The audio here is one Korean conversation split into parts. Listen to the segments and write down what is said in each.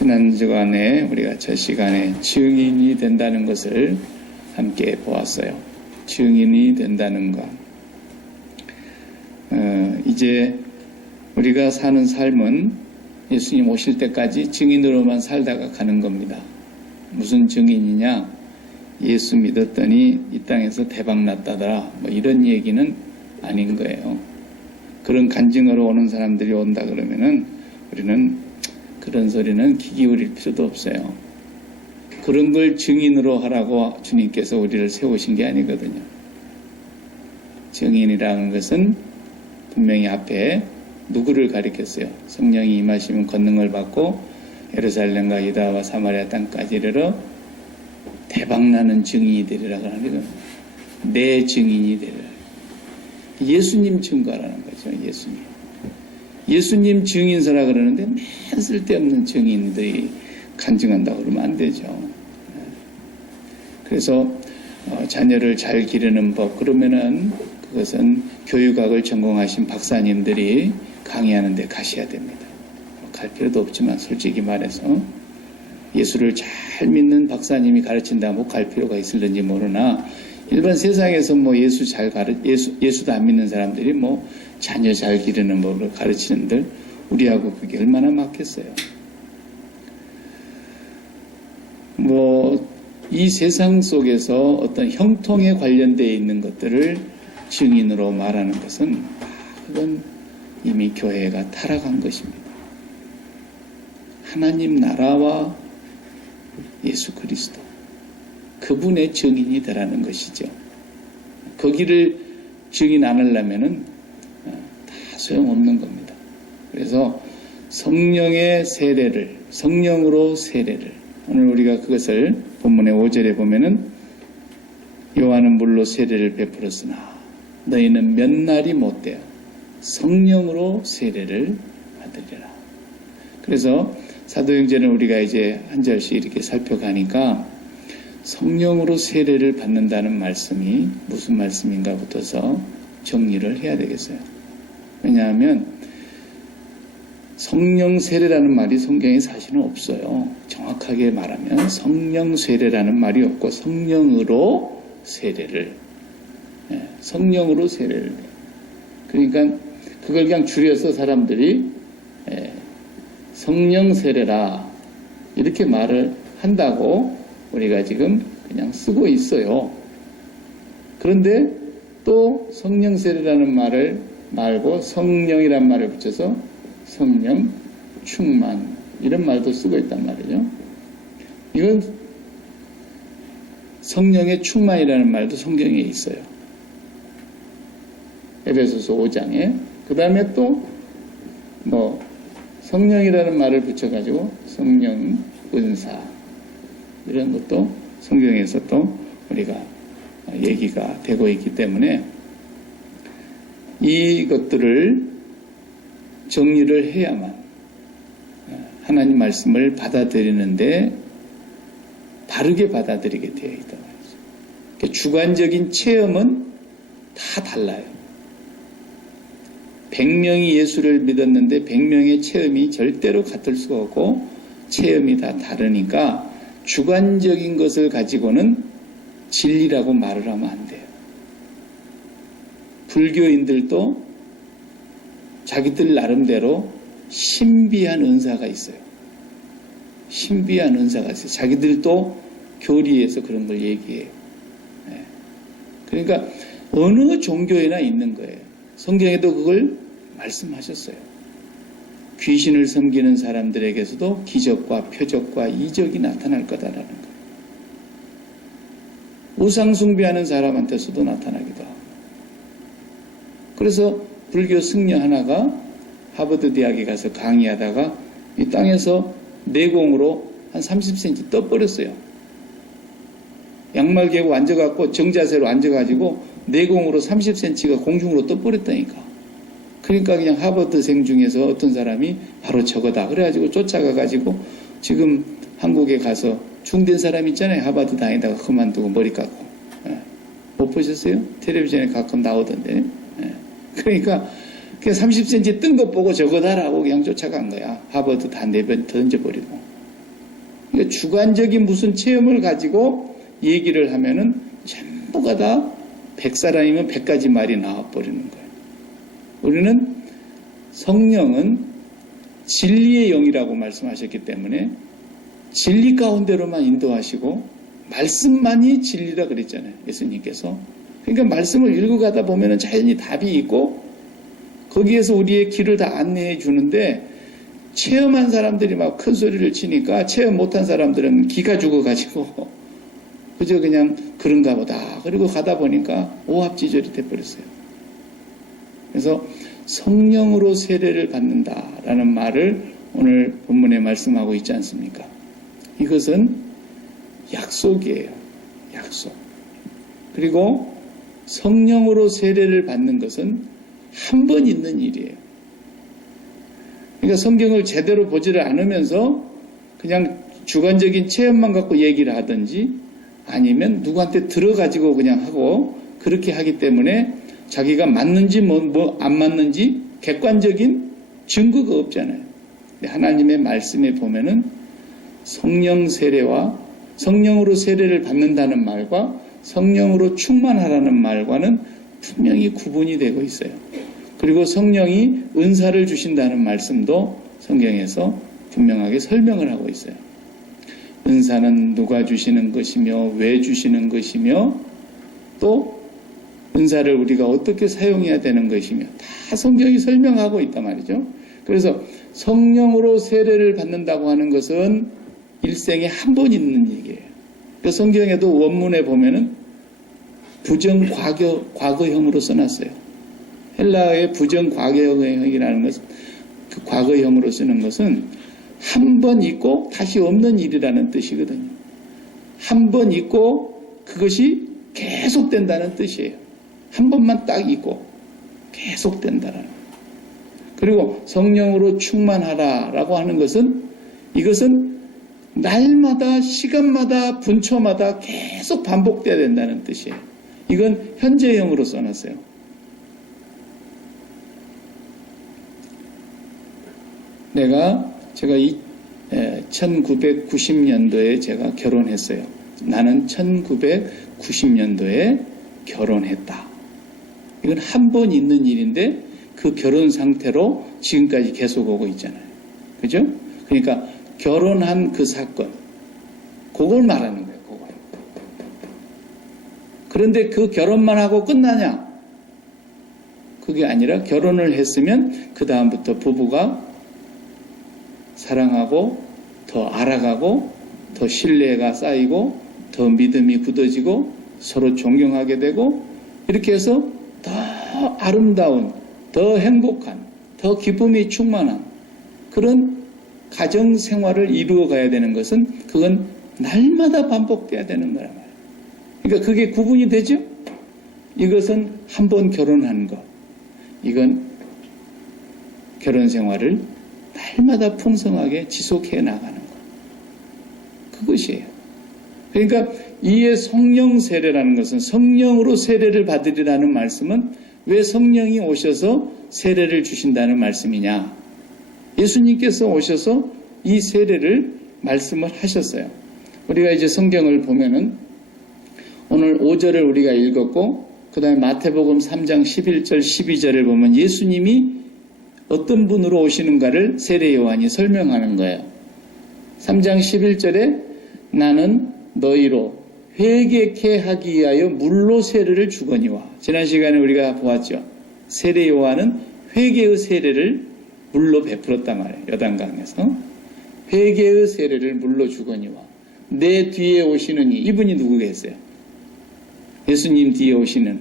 지난 주간에 우리가 첫 시간에 증인이 된다는 것을 함께 보았어요. 증인이 된다는 것. 이제 우리가 사는 삶은 예수님 오실 때까지 증인으로만 살다가 가는 겁니다. 무슨 증인이냐? 예수 믿었더니 이 땅에서 대박났다더라. 뭐 이런 얘기는 아닌 거예요. 그런 간증으로 오는 사람들이 온다 그러면은 우리는 그런 소리는 귀 기울일 필요도 없어요. 그런 걸 증인으로 하라고 주님께서 우리를 세우신 게 아니거든요. 증인이라는 것은 분명히 앞에 누구를 가리켰어요. 성령이 임하시면 권능을 받고 예루살렘과 유다와 사마리아 땅까지 이르러 대박나는 증인이 되리라 그러는 내 증인이 되리라. 예수님 증거라는 거죠. 예수님 증인서라 그러는데 맨 쓸데없는 증인들이 간증한다고 그러면 안 되죠. 그래서 자녀를 잘 기르는 법, 그러면은 그것은 교육학을 전공하신 박사님들이 강의하는 데 가셔야 됩니다. 갈 필요도 없지만 솔직히 말해서 예수를 잘 믿는 박사님이 가르친다면 갈 필요가 있을는지 모르나 일반 세상에서 뭐 예수도 안 믿는 사람들이 뭐 자녀 잘 기르는 법을 가르치는들 우리하고 그게 얼마나 맞겠어요. 뭐 이 세상 속에서 어떤 형통에 관련되어 있는 것들을 증인으로 말하는 것은 그건 이미 교회가 타락한 것입니다. 하나님 나라와 예수 그리스도 그분의 증인이 되라는 것이죠. 거기를 증인 안 하려면은 다 소용없는 겁니다. 그래서 성령의 세례를, 성령으로 세례를, 오늘 우리가 그것을 본문의 5절에 보면은 요한은 물로 세례를 베풀었으나 너희는 몇 날이 못되어 성령으로 세례를 받으리라. 그래서 사도행전을 우리가 이제 한 절씩 이렇게 살펴가니까 성령으로 세례를 받는다는 말씀이 무슨 말씀인가부터서 정리를 해야 되겠어요. 왜냐하면 성령 세례라는 말이 성경에 사실은 없어요. 정확하게 말하면 성령 세례라는 말이 없고 성령으로 세례를, 성령으로 세례를. 그러니까 그걸 그냥 줄여서 사람들이 성령 세례라 이렇게 말을 한다고 우리가 지금 그냥 쓰고 있어요. 그런데 또 성령 세례라는 말을 말고 성령이란 말을 붙여서 성령 충만 이런 말도 쓰고 있단 말이죠. 이건 성령의 충만이라는 말도 성경에 있어요. 에베소서 5장에. 그 다음에 또 뭐 성령이라는 말을 붙여가지고 성령 은사 이런 것도 성경에서 또 우리가 얘기가 되고 있기 때문에 이것들을 정리를 해야만 하나님 말씀을 받아들이는데 바르게 받아들이게 되어 있단 말이죠. 그러니까 주관적인 체험은 다 달라요. 100명이 예수를 믿었는데 100명의 체험이 절대로 같을 수가 없고 체험이 다 다르니까 주관적인 것을 가지고는 진리라고 말을 하면 안 돼요. 불교인들도 자기들 나름대로 신비한 은사가 있어요. 신비한 은사가 있어요. 자기들도 교리에서 그런 걸 얘기해요. 그러니까 어느 종교에나 있는 거예요. 성경에도 그걸 말씀하셨어요. 귀신을 섬기는 사람들에게서도 기적과 표적과 이적이 나타날 거다라는 거예요. 우상 숭배하는 사람한테서도 나타나기도 하고. 그래서 불교 승려 하나가 하버드 대학에 가서 강의하다가 이 땅에서 내공으로 한 30cm 떠버렸어요. 양말 개고 앉아갖고 정자세로 앉아가지고 내공으로 30cm가 공중으로 떠버렸다니까. 그러니까 그냥 하버드생 중에서 어떤 사람이 바로 저거다. 그래가지고 쫓아가가지고 지금 한국에 가서 중된 사람 있잖아요. 하버드 다니다가 그만두고 머리 깎고. 못 보셨어요? 텔레비전에 가끔 나오던데. 그러니까 30cm 뜬 것 보고 저거다라고 그냥 쫓아간 거야. 하버드 다 내변 던져버리고. 그러니까 주관적인 무슨 체험을 가지고 얘기를 하면은 전부가 다 100사람이면 100가지 말이 나와버리는 거예요. 우리는 성령은 진리의 영이라고 말씀하셨기 때문에 진리 가운데로만 인도하시고 말씀만이 진리라 그랬잖아요. 예수님께서. 그러니까 말씀을 읽어가다 보면은 자연히 답이 있고 거기에서 우리의 길을 다 안내해 주는데 체험한 사람들이 막 큰 소리를 치니까 체험 못한 사람들은 기가 죽어가지고 그저 그냥 그런가 보다. 그리고 가다 보니까 오합지졸이 돼버렸어요. 그래서 성령으로 세례를 받는다라는 말을 오늘 본문에 말씀하고 있지 않습니까? 이것은 약속이에요. 약속. 그리고 성령으로 세례를 받는 것은 한 번 있는 일이에요. 그러니까 성경을 제대로 보지를 않으면서 그냥 주관적인 체험만 갖고 얘기를 하든지 아니면 누구한테 들어가지고 그냥 하고 그렇게 하기 때문에 자기가 맞는지 뭐 안 맞는지 객관적인 증거가 없잖아요. 근데 하나님의 말씀에 보면은 성령 세례와 성령으로 세례를 받는다는 말과 성령으로 충만하라는 말과는 분명히 구분이 되고 있어요. 그리고 성령이 은사를 주신다는 말씀도 성경에서 분명하게 설명을 하고 있어요. 은사는 누가 주시는 것이며 왜 주시는 것이며 또 은사를 우리가 어떻게 사용해야 되는 것이며 다 성경이 설명하고 있단 말이죠. 그래서 성령으로 세례를 받는다고 하는 것은 일생에 한 번 있는 얘기예요. 그 성경에도 원문에 보면은 부정 과거형으로 써놨어요. 헬라어의 부정 과거형이라는 것은 그 과거형으로 쓰는 것은 한 번 있고 다시 없는 일이라는 뜻이거든요. 한 번 있고 그것이 계속된다는 뜻이에요. 한 번만 딱 있고 계속된다라는 거예요. 그리고 성령으로 충만하라라고 하는 것은 이것은 날마다 시간마다 분초마다 계속 반복돼야 된다는 뜻이에요. 이건 현재형으로 써놨어요. 제가 1990년도에 제가 결혼했어요. 나는 1990년도에 결혼했다. 이건 한 번 있는 일인데 그 결혼 상태로 지금까지 계속 오고 있잖아요. 그죠? 그러니까 결혼한 그 사건, 그걸 말하는 거예요. 그걸. 그런데 그 결혼만 하고 끝나냐? 그게 아니라 결혼을 했으면 그 다음부터 부부가 사랑하고 더 알아가고 더 신뢰가 쌓이고 더 믿음이 굳어지고 서로 존경하게 되고 이렇게 해서 더 아름다운 더 행복한 더 기쁨이 충만한 그런 가정 생활을 이루어 가야 되는 것은 그건 날마다 반복돼야 되는 거란 말이에요. 그러니까 그게 구분이 되죠? 이것은 한 번 결혼한 것. 이건 결혼 생활을 날마다 풍성하게 지속해 나가는 것. 그것이에요. 그러니까 이에 성령 세례라는 것은 성령으로 세례를 받으리라는 말씀은 왜 성령이 오셔서 세례를 주신다는 말씀이냐? 예수님께서 오셔서 이 세례를 말씀을 하셨어요. 우리가 이제 성경을 보면은 오늘 5절을 우리가 읽었고 그 다음에 마태복음 3장 11절 12절을 보면 예수님이 어떤 분으로 오시는가를 세례 요한이 설명하는 거예요. 3장 11절에 나는 너희로 회개케 하기 위하여 물로 세례를 주거니와. 지난 시간에 우리가 보았죠. 세례 요한은 회개의 세례를 물로 베풀었단 말이에요. 요단강에서. 회개의 세례를 물로 주거니와. 내 뒤에 오시는 이분이 누구겠어요? 예수님 뒤에 오시는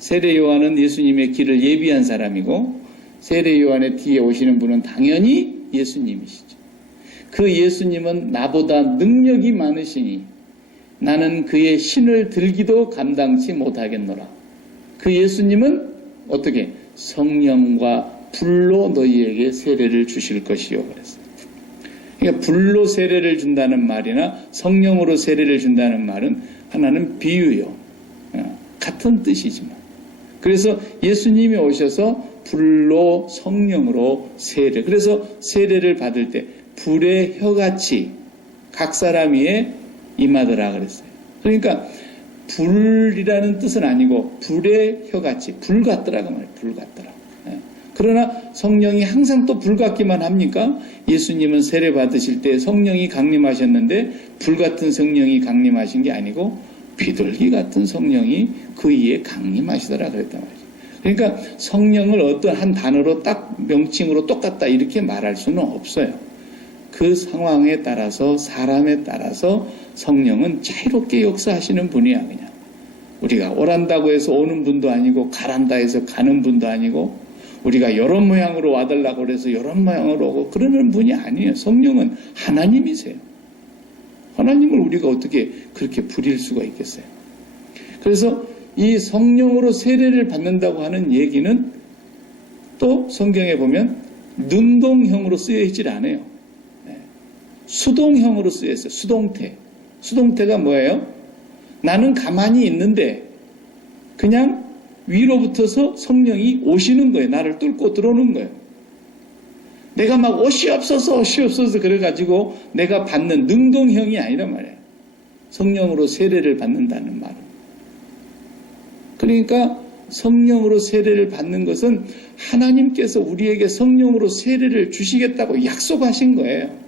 세례 요한은 예수님의 길을 예비한 사람이고 세례 요한의 뒤에 오시는 분은 당연히 예수님이시죠. 그 예수님은 나보다 능력이 많으시니 나는 그의 신을 들기도 감당치 못하겠노라. 그 예수님은 어떻게? 성령과 불로 너희에게 세례를 주실 것이요. 그랬어요. 그러니까 불로 세례를 준다는 말이나 성령으로 세례를 준다는 말은 하나는 비유요. 같은 뜻이지만. 그래서 예수님이 오셔서 불로 성령으로 세례. 그래서 세례를 받을 때 불의 혀같이 각 사람 위에 임하더라 그랬어요. 그러니까 불이라는 뜻은 아니고 불의 혀같이 불 같더라 그 말이에요. 불 같더라. 그러나 성령이 항상 또 불 같기만 합니까? 예수님은 세례 받으실 때 성령이 강림하셨는데 불 같은 성령이 강림하신 게 아니고 비둘기 같은 성령이 그 위에 강림하시더라 그랬단 말이죠. 그러니까 성령을 어떤 한 단어로 딱 명칭으로 똑같다 이렇게 말할 수는 없어요. 그 상황에 따라서 사람에 따라서 성령은 자유롭게 역사하시는 분이야 그냥. 우리가 오란다고 해서 오는 분도 아니고 가란다 해서 가는 분도 아니고 우리가 이런 모양으로 와달라고 그래서 이런 모양으로 오고 그러는 분이 아니에요. 성령은 하나님이세요. 하나님을 우리가 어떻게 그렇게 부릴 수가 있겠어요. 그래서 이 성령으로 세례를 받는다고 하는 얘기는 또 성경에 보면 능동형으로 쓰여 있질 않아요. 수동형으로 쓰여 있어요. 수동태. 수동태가 뭐예요? 나는 가만히 있는데 그냥 위로부터서 성령이 오시는 거예요. 나를 뚫고 들어오는 거예요. 내가 막 옷이 없어서 그래가지고 내가 받는 능동형이 아니란 말이에요. 성령으로 세례를 받는다는 말은. 그러니까 성령으로 세례를 받는 것은 하나님께서 우리에게 성령으로 세례를 주시겠다고 약속하신 거예요.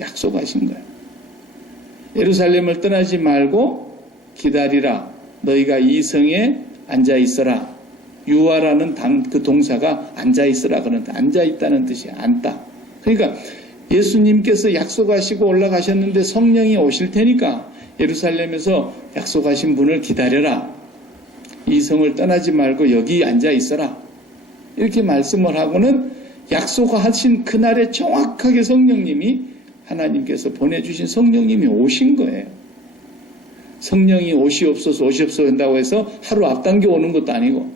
약속하신 거예요. 예루살렘을 떠나지 말고 기다리라. 너희가 이 성에 앉아 있어라. 유아라는 그 동사가 앉아 있어라 그런데 앉아 있다는 뜻이야. 앉다. 그러니까 예수님께서 약속하시고 올라가셨는데 성령이 오실 테니까 예루살렘에서 약속하신 분을 기다려라. 이 성을 떠나지 말고 여기 앉아 있어라. 이렇게 말씀을 하고는 약속하신 그날에 정확하게 성령님이 하나님께서 보내주신 성령님이 오신 거예요. 성령이 오시옵소서 한다고 해서 하루 앞당겨 오는 것도 아니고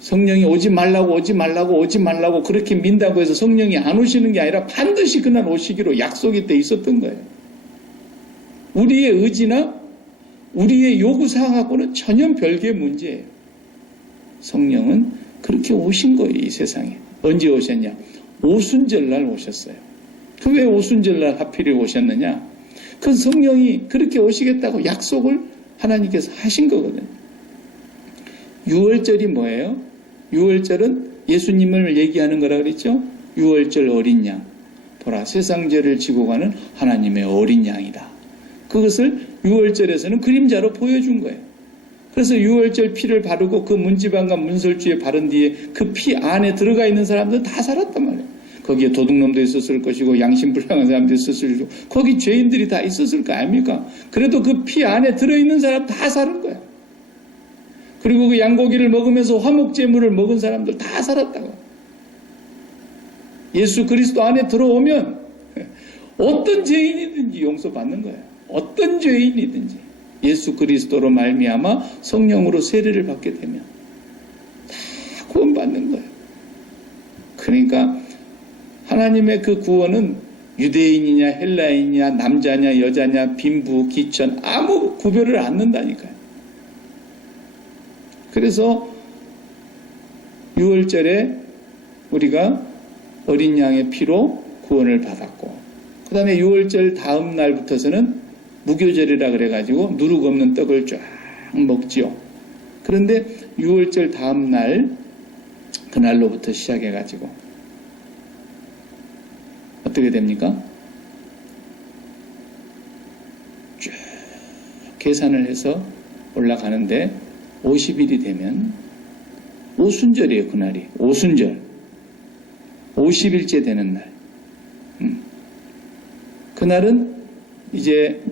성령이 오지 말라고 그렇게 민다고 해서 성령이 안 오시는 게 아니라 반드시 그날 오시기로 약속이 돼 있었던 거예요. 우리의 의지나 우리의 요구사항하고는 전혀 별개의 문제예요. 성령은 그렇게 오신 거예요. 이 세상에. 언제 오셨냐? 오순절날 오셨어요. 그 왜 오순절날 하필이 오셨느냐? 그 성령이 그렇게 오시겠다고 약속을 하나님께서 하신 거거든요. 유월절이 뭐예요? 유월절은 예수님을 얘기하는 거라 그랬죠? 유월절 어린 양. 보라, 세상죄를 지고 가는 하나님의 어린 양이다. 그것을 유월절에서는 그림자로 보여준 거예요. 그래서 유월절 피를 바르고 그 문지방과 문설주에 바른 뒤에 그 피 안에 들어가 있는 사람들은 다 살았단 말이에요. 거기에 도둑놈도 있었을 것이고 양심불량한 사람도 있었을 것이고 거기 죄인들이 다 있었을 거 아닙니까? 그래도 그 피 안에 들어있는 사람 다 살은 거야. 그리고 그 양고기를 먹으면서 화목제물을 먹은 사람들 다 살았다고. 예수 그리스도 안에 들어오면 어떤 죄인이든지 용서받는 거야. 어떤 죄인이든지 예수 그리스도로 말미암아 성령으로 세례를 받게 되면 다 구원받는 거예요. 그러니까 하나님의 그 구원은 유대인이냐 헬라인이냐 남자냐 여자냐 빈부 기천 아무 구별을 않는다니까요. 그래서 6월절에 우리가 어린 양의 피로 구원을 받았고 그 다음에 6월절 다음 날부터서는 무교절이라 그래가지고 누룩 없는 떡을 쫙 먹지요. 그런데 6월절 다음 날 그날로부터 시작해가지고 어떻게 됩니까? 쭉 계산을 해서 올라가는데 50일이 되면 오순절이에요. 그날이 오순절 50일째 되는 날 그날은 이제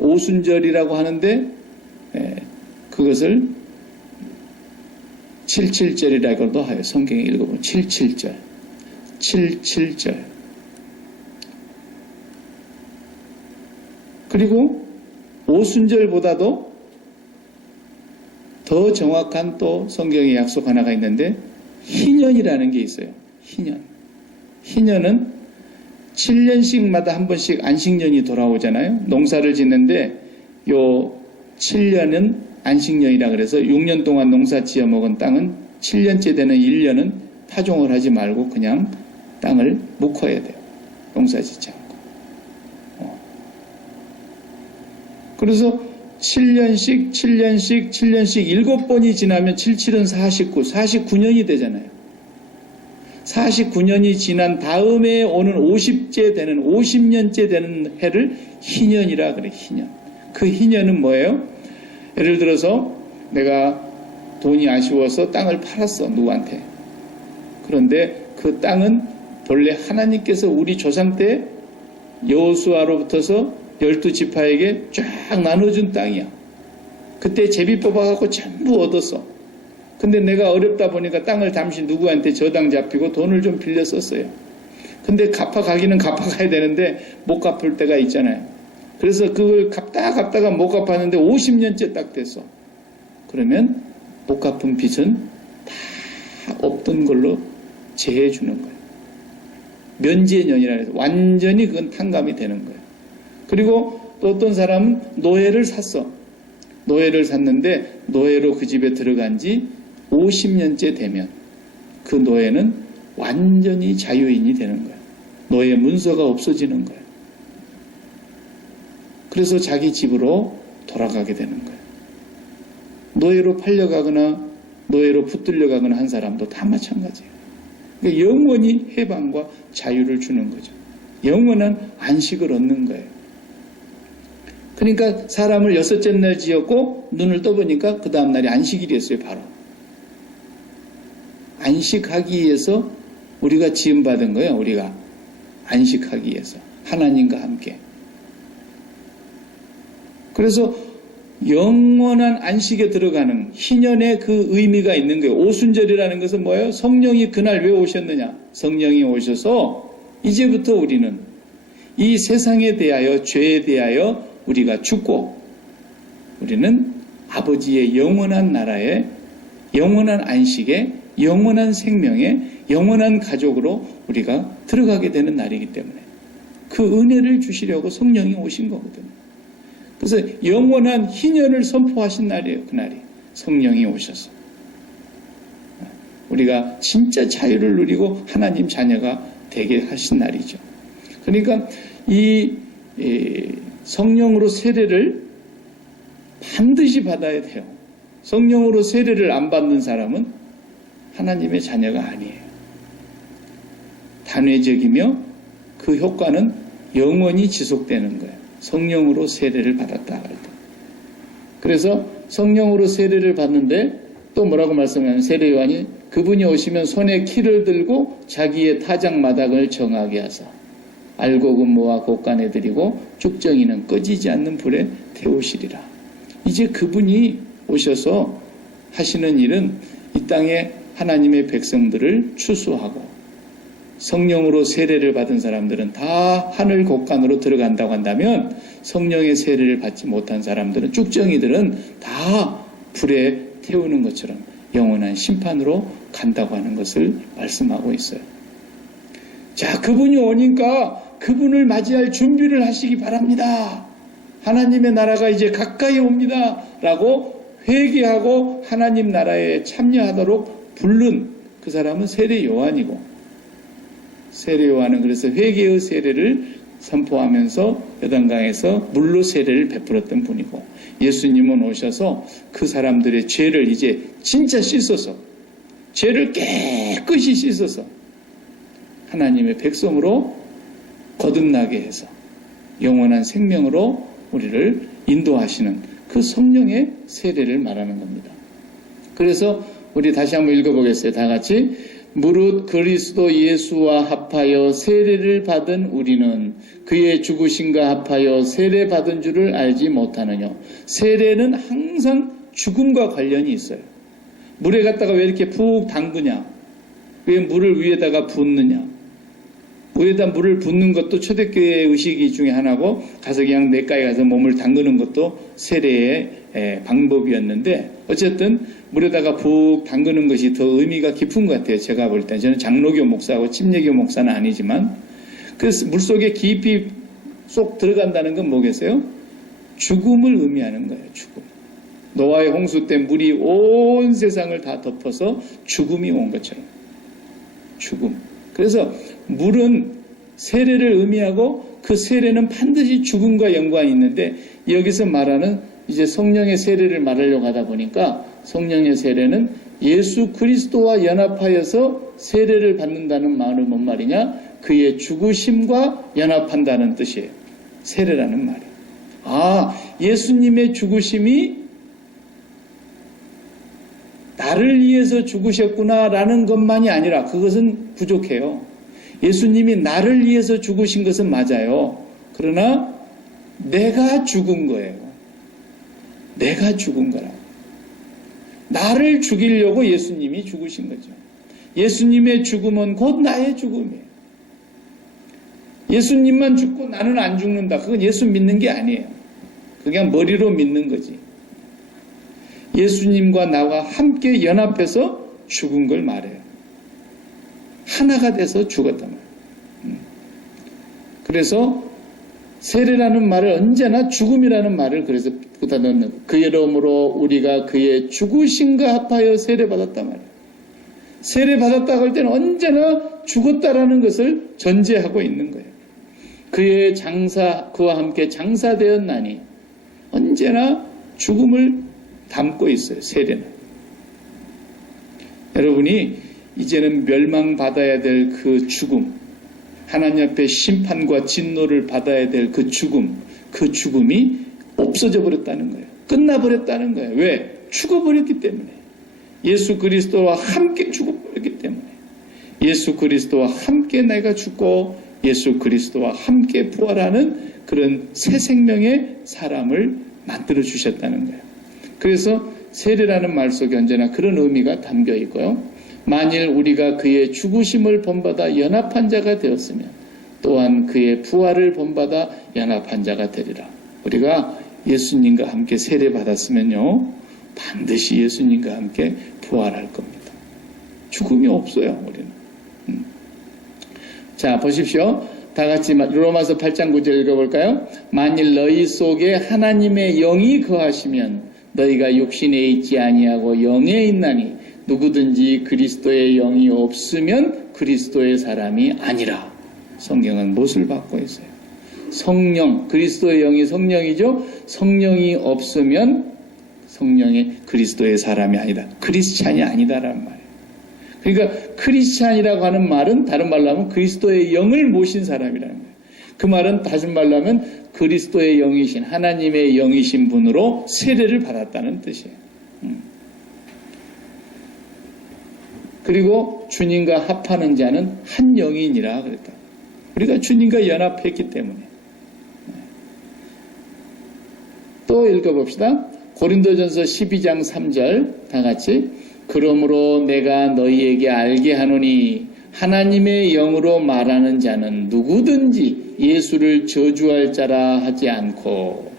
오순절이라고 하는데 그것을 77절이라고도 하여 성경에 읽어보면 77절 77절 그리고 오순절보다도 더 정확한 또 성경의 약속 하나가 있는데 희년이라는 게 있어요. 희년은 7년씩마다 한 번씩 안식년이 돌아오잖아요. 농사를 짓는데 요 7년은 안식년이라 그래서 6년 동안 농사 지어 먹은 땅은 7년째 되는 1년은 파종을 하지 말고 그냥 땅을 묵혀야 돼요. 농사 짓지 않고. 그래서 7년씩 7번이 지나면 77은 49년이 되잖아요. 49년이 지난 다음에 오는 50년째 되는 해를 희년이라 그래, 희년. 그 희년은 뭐예요? 예를 들어서 내가 돈이 아쉬워서 땅을 팔았어, 누구한테. 그런데 그 땅은 본래 하나님께서 우리 조상 때 여호수아로부터서 12지파에게 쫙 나눠준 땅이야. 그때 제비 뽑아갖고 전부 얻었어. 근데 내가 어렵다 보니까 땅을 잠시 누구한테 저당 잡히고 돈을 좀 빌려 썼어요. 근데 갚아가기는 갚아가야 되는데 못 갚을 때가 있잖아요. 그래서 그걸 갚다가 못 갚았는데 50년째 딱 됐어. 그러면 못 갚은 빚은 다 없던 걸로 제해 주는 거예요. 면제년이라 해서 완전히 그건 탕감이 되는 거예요. 그리고 또 어떤 사람은 노예를 샀어. 노예를 샀는데 노예로 그 집에 들어간 지 50년째 되면 그 노예는 완전히 자유인이 되는 거예요. 노예 문서가 없어지는 거예요. 그래서 자기 집으로 돌아가게 되는 거예요. 노예로 팔려가거나 노예로 붙들려가거나 한 사람도 다 마찬가지예요. 그러니까 영원히 해방과 자유를 주는 거죠. 영원한 안식을 얻는 거예요. 그러니까 사람을 6째 날 지었고 눈을 떠보니까 그 다음 날이 안식일이었어요. 바로 안식하기 위해서 우리가 지음받은 거예요. 우리가 안식하기 위해서 하나님과 함께. 그래서 영원한 안식에 들어가는 희년의 그 의미가 있는 거예요. 오순절이라는 것은 뭐예요? 성령이 그날 왜 오셨느냐? 성령이 오셔서 이제부터 우리는 이 세상에 대하여 죄에 대하여 우리가 죽고 우리는 아버지의 영원한 나라에 영원한 안식에 영원한 생명에 영원한 가족으로 우리가 들어가게 되는 날이기 때문에 그 은혜를 주시려고 성령이 오신 거거든요. 그래서 영원한 희년을 선포하신 날이에요. 그날이 성령이 오셔서 우리가 진짜 자유를 누리고 하나님 자녀가 되게 하신 날이죠. 그러니까 이 성령으로 세례를 반드시 받아야 돼요. 성령으로 세례를 안 받는 사람은 하나님의 자녀가 아니에요. 단회적이며 그 효과는 영원히 지속되는 거예요. 성령으로 세례를 받았다 할 때. 그래서 성령으로 세례를 받는데 또 뭐라고 말씀하냐면 세례 요한이 그분이 오시면 손에 키를 들고 자기의 타작 마당을 정하게 하사 알고 근모와 곡간에 드리고 쭉정이는 꺼지지 않는 불에 태우시리라. 이제 그분이 오셔서 하시는 일은 이 땅에 하나님의 백성들을 추수하고 성령으로 세례를 받은 사람들은 다 하늘 곡간으로 들어간다고 한다면 성령의 세례를 받지 못한 사람들은 쭉정이들은 다 불에 태우는 것처럼 영원한 심판으로 간다고 하는 것을 말씀하고 있어요. 자, 그분이 오니까 그분을 맞이할 준비를 하시기 바랍니다. 하나님의 나라가 이제 가까이 옵니다. 라고 회개하고 하나님 나라에 참여하도록 부른 그 사람은 세례 요한이고 세례 요한은 그래서 회개의 세례를 선포하면서 요단강에서 물로 세례를 베풀었던 분이고 예수님은 오셔서 그 사람들의 죄를 이제 진짜 씻어서 죄를 깨끗이 씻어서 하나님의 백성으로 거듭나게 해서 영원한 생명으로 우리를 인도하시는 그 성령의 세례를 말하는 겁니다. 그래서 우리 다시 한번 읽어보겠어요. 다 같이. 무릇 그리스도 예수와 합하여 세례를 받은 우리는 그의 죽으심과 합하여 세례 받은 줄을 알지 못하느냐. 세례는 항상 죽음과 관련이 있어요. 물에 갖다가 왜 이렇게 푹 담그냐? 왜 물을 위에다가 붓느냐? 위에다 물을 붓는 것도 초대교회 의식 중에 하나고 가서 그냥 냇가에 가서 몸을 담그는 것도 세례의 방법이었는데 어쨌든 물에다가 푹 담그는 것이 더 의미가 깊은 것 같아요. 제가 볼 때. 저는 장로교 목사하고 침례교 목사는 아니지만 그 물속에 깊이 쏙 들어간다는 건 뭐겠어요? 죽음을 의미하는 거예요. 죽음. 노아의 홍수 때 물이 온 세상을 다 덮어서 죽음이 온 것처럼. 죽음. 그래서 물은 세례를 의미하고 그 세례는 반드시 죽음과 연관이 있는데 여기서 말하는 이제 성령의 세례를 말하려고 하다 보니까 성령의 세례는 예수 그리스도와 연합하여서 세례를 받는다는 말은 뭔 말이냐? 그의 죽으심과 연합한다는 뜻이에요. 세례라는 말이. 예수님의 죽으심이 나를 위해서 죽으셨구나라는 것만이 아니라 그것은 부족해요. 예수님이 나를 위해서 죽으신 것은 맞아요. 그러나 내가 죽은 거예요. 내가 죽은 거라고. 나를 죽이려고 예수님이 죽으신 거죠. 예수님의 죽음은 곧 나의 죽음이에요. 예수님만 죽고 나는 안 죽는다. 그건 예수 믿는 게 아니에요. 그냥 머리로 믿는 거지. 예수님과 나와 함께 연합해서 죽은 걸 말해요. 하나가 돼서 죽었단 말이에요. 그래서 세례라는 말을 언제나 죽음이라는 말을 그래서 붙여 넣는 거예요. 그 이름으로 우리가 그의 죽으심과 합하여 세례받았단 말이에요. 세례받았다고 할 때는 언제나 죽었다라는 것을 전제하고 있는 거예요. 그와 함께 장사되었나니 언제나 죽음을 담고 있어요. 세례는. 여러분이 이제는 멸망받아야 될 그 죽음, 하나님 앞에 심판과 진노를 받아야 될 그 죽음이 없어져 버렸다는 거예요. 끝나버렸다는 거예요. 왜? 죽어버렸기 때문에. 예수 그리스도와 함께 죽어버렸기 때문에. 예수 그리스도와 함께 내가 죽고 예수 그리스도와 함께 부활하는 그런 새 생명의 사람을 만들어 주셨다는 거예요. 그래서 세례라는 말 속에 언제나 그런 의미가 담겨 있고요. 만일 우리가 그의 죽으심을 본받아 연합한 자가 되었으면 또한 그의 부활을 본받아 연합한 자가 되리라. 우리가 예수님과 함께 세례받았으면요, 반드시 예수님과 함께 부활할 겁니다. 죽음이 없어요, 우리는. 자, 보십시오. 다 같이 로마서 8장 9절 읽어볼까요? 만일 너희 속에 하나님의 영이 거하시면 너희가 육신에 있지 아니하고 영에 있나니 누구든지 그리스도의 영이 없으면 그리스도의 사람이 아니라. 성경은 무엇을 받고 있어요? 성령, 그리스도의 영이 성령이죠. 성령이 없으면 성령이 그리스도의 사람이 아니다. 크리스찬이 아니다라는 말이에요. 그러니까 크리스찬이라고 하는 말은 다른 말로 하면 그리스도의 영을 모신 사람이라는 거예요. 그 말은 다른 말로 하면 그리스도의 영이신 하나님의 영이신 분으로 세례를 받았다는 뜻이에요. 그리고 주님과 합하는 자는 한 영이니라 그랬다. 우리가 주님과 연합했기 때문에. 또 읽어봅시다. 고린도전서 12장 3절 다 같이. 그러므로 내가 너희에게 알게 하노니 하나님의 영으로 말하는 자는 누구든지 예수를 저주할 자라 하지 않고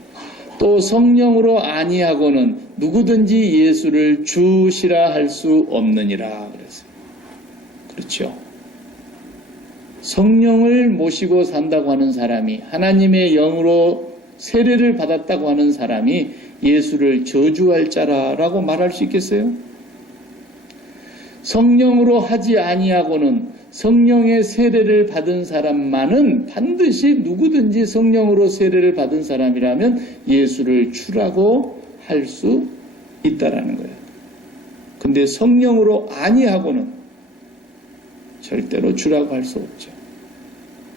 또 성령으로 아니하고는 누구든지 예수를 주시라 할 수 없느니라 그랬어요. 그렇죠. 성령을 모시고 산다고 하는 사람이, 하나님의 영으로 세례를 받았다고 하는 사람이 예수를 저주할 자라라고 말할 수 있겠어요? 성령으로 하지 아니하고는, 성령의 세례를 받은 사람만은 반드시 누구든지 성령으로 세례를 받은 사람이라면 예수를 주라고 할 수 있다라는 거예요. 근데 성령으로 아니하고는 절대로 주라고 할 수 없죠.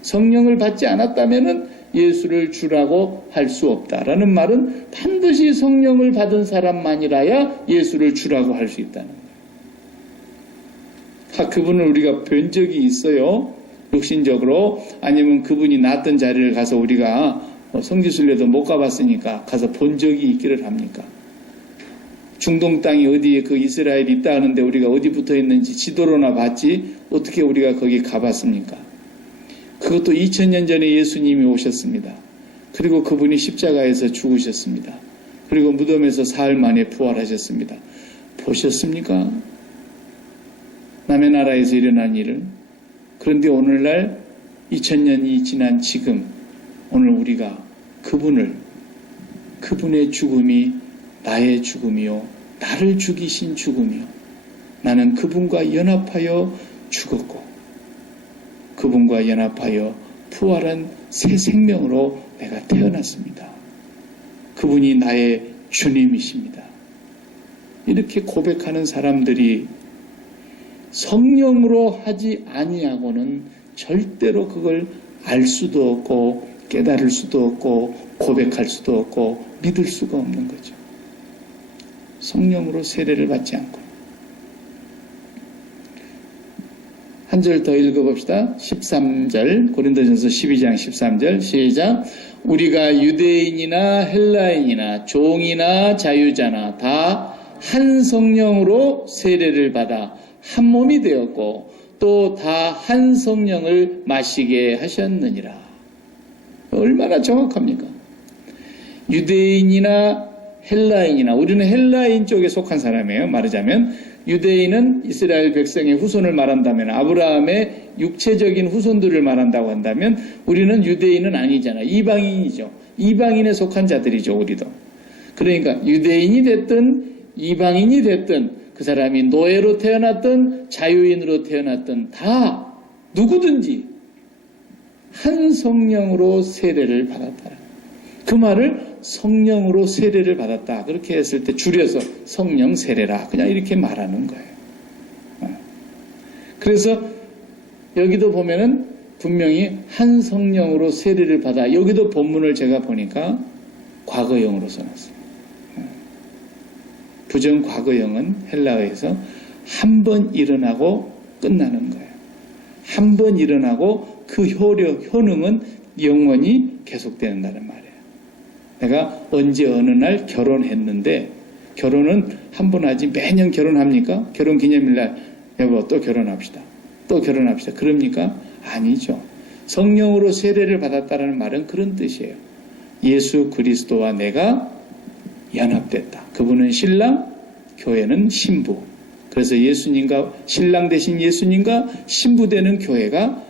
성령을 받지 않았다면은 예수를 주라고 할 수 없다라는 말은 반드시 성령을 받은 사람만이라야 예수를 주라고 할 수 있다는 거예요. 그분을 우리가 뵌 적이 있어요. 육신적으로. 아니면 그분이 낫던 자리를 가서 우리가 성지순례도 못 가봤으니까 가서 본 적이 있기를 합니까? 중동 땅이 어디에 그 이스라엘이 있다 하는데 우리가 어디 붙어 있는지 지도로나 봤지 어떻게 우리가 거기 가봤습니까? 그것도 2000년 전에 예수님이 오셨습니다. 그리고 그분이 십자가에서 죽으셨습니다. 그리고 무덤에서 사흘 만에 부활하셨습니다. 보셨습니까? 남의 나라에서 일어난 일을. 그런데 오늘날 2000년이 지난 지금 오늘 우리가 그분의 죽음이 나의 죽음이요 나를 죽이신 죽음이요 나는 그분과 연합하여 죽었고 그분과 연합하여 부활한 새 생명으로 내가 태어났습니다. 그분이 나의 주님이십니다. 이렇게 고백하는 사람들이 성령으로 하지 아니하고는 절대로 그걸 알 수도 없고 깨달을 수도 없고 고백할 수도 없고 믿을 수가 없는 거죠. 성령으로 세례를 받지 않고. 한 절 더 읽어봅시다. 13절 고린도전서 12장 13절 시작. 우리가 유대인이나 헬라인이나 종이나 자유자나 다 한 성령으로 세례를 받아 한 몸이 되었고 또 다 한 성령을 마시게 하셨느니라. 얼마나 정확합니까? 유대인이나 헬라인이나, 우리는 헬라인 쪽에 속한 사람이에요. 말하자면 유대인은 이스라엘 백성의 후손을 말한다면, 아브라함의 육체적인 후손들을 말한다고 한다면 우리는 유대인은 아니잖아요. 이방인이죠. 이방인에 속한 자들이죠. 우리도. 그러니까 유대인이 됐든 이방인이 됐든 그 사람이 노예로 태어났든 자유인으로 태어났든 다 누구든지 한 성령으로 세례를 받았다. 그 말을 성령으로 세례를 받았다. 그렇게 했을 때 줄여서 성령 세례라. 그냥 이렇게 말하는 거예요. 그래서 여기도 보면은 분명히 한 성령으로 세례를 받아. 여기도 본문을 제가 보니까 과거형으로 써놨어요. 부정 과거형은 헬라어에서 한 번 일어나고 끝나는 거예요. 한 번 일어나고 그 효능은 영원히 계속된다는 말이에요. 내가 언제 어느 날 결혼했는데, 결혼은 한 번 하지 매년 결혼합니까? 결혼기념일날 여보 또 결혼합시다. 또 결혼합시다. 그럽니까? 아니죠. 성령으로 세례를 받았다는 말은 그런 뜻이에요. 예수 그리스도와 내가 연합됐다. 그분은 신랑, 교회는 신부. 그래서 예수님과, 신랑 대신 예수님과 신부 되는 교회가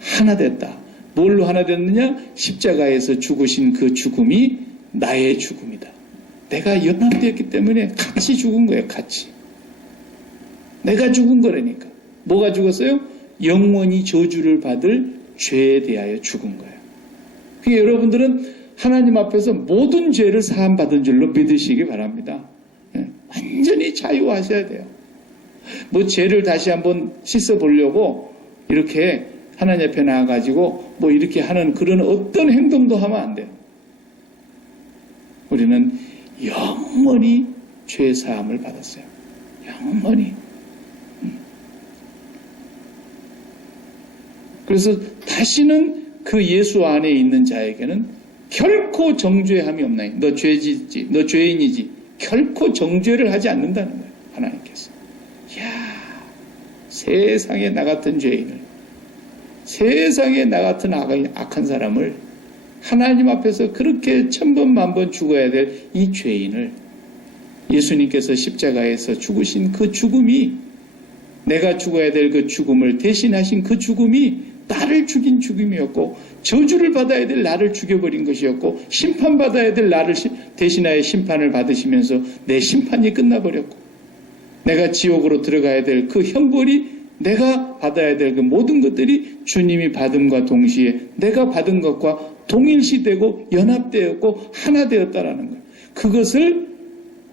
하나 됐다. 뭘로 하나 됐느냐? 십자가에서 죽으신 그 죽음이 나의 죽음이다. 내가 연합되었기 때문에 같이 죽은 거예요. 같이. 내가 죽은 거라니까. 뭐가 죽었어요? 영원히 저주를 받을 죄에 대하여 죽은 거예요. 그러니까 여러분들은 하나님 앞에서 모든 죄를 사함받은 줄로 믿으시기 바랍니다. 완전히 자유하셔야 돼요. 뭐 죄를 다시 한번 씻어보려고 이렇게 하나님 앞에 나와가지고 뭐 이렇게 하는 그런 어떤 행동도 하면 안 돼요. 우리는 영원히 죄 사함을 받았어요. 영원히. 그래서 다시는 그 예수 안에 있는 자에게는 결코 정죄함이 없나니. 너 죄지지, 너 죄인이지. 결코 정죄를 하지 않는다는 거예요. 하나님께서. 이야, 세상에 나 같은 죄인을, 세상에 나 같은 악한 사람을 하나님 앞에서 그렇게 천번 만번 죽어야 될 이 죄인을 예수님께서 십자가에서 죽으신 그 죽음이, 내가 죽어야 될 그 죽음을 대신하신 그 죽음이 나를 죽인 죽음이었고, 저주를 받아야 될 나를 죽여버린 것이었고, 심판받아야 될 나를 대신하여 심판을 받으시면서 내 심판이 끝나버렸고, 내가 지옥으로 들어가야 될 그 형벌이, 내가 받아야 될 그 모든 것들이 주님이 받음과 동시에 내가 받은 것과 동일시되고 연합되었고 하나 되었다라는 거예요. 그것을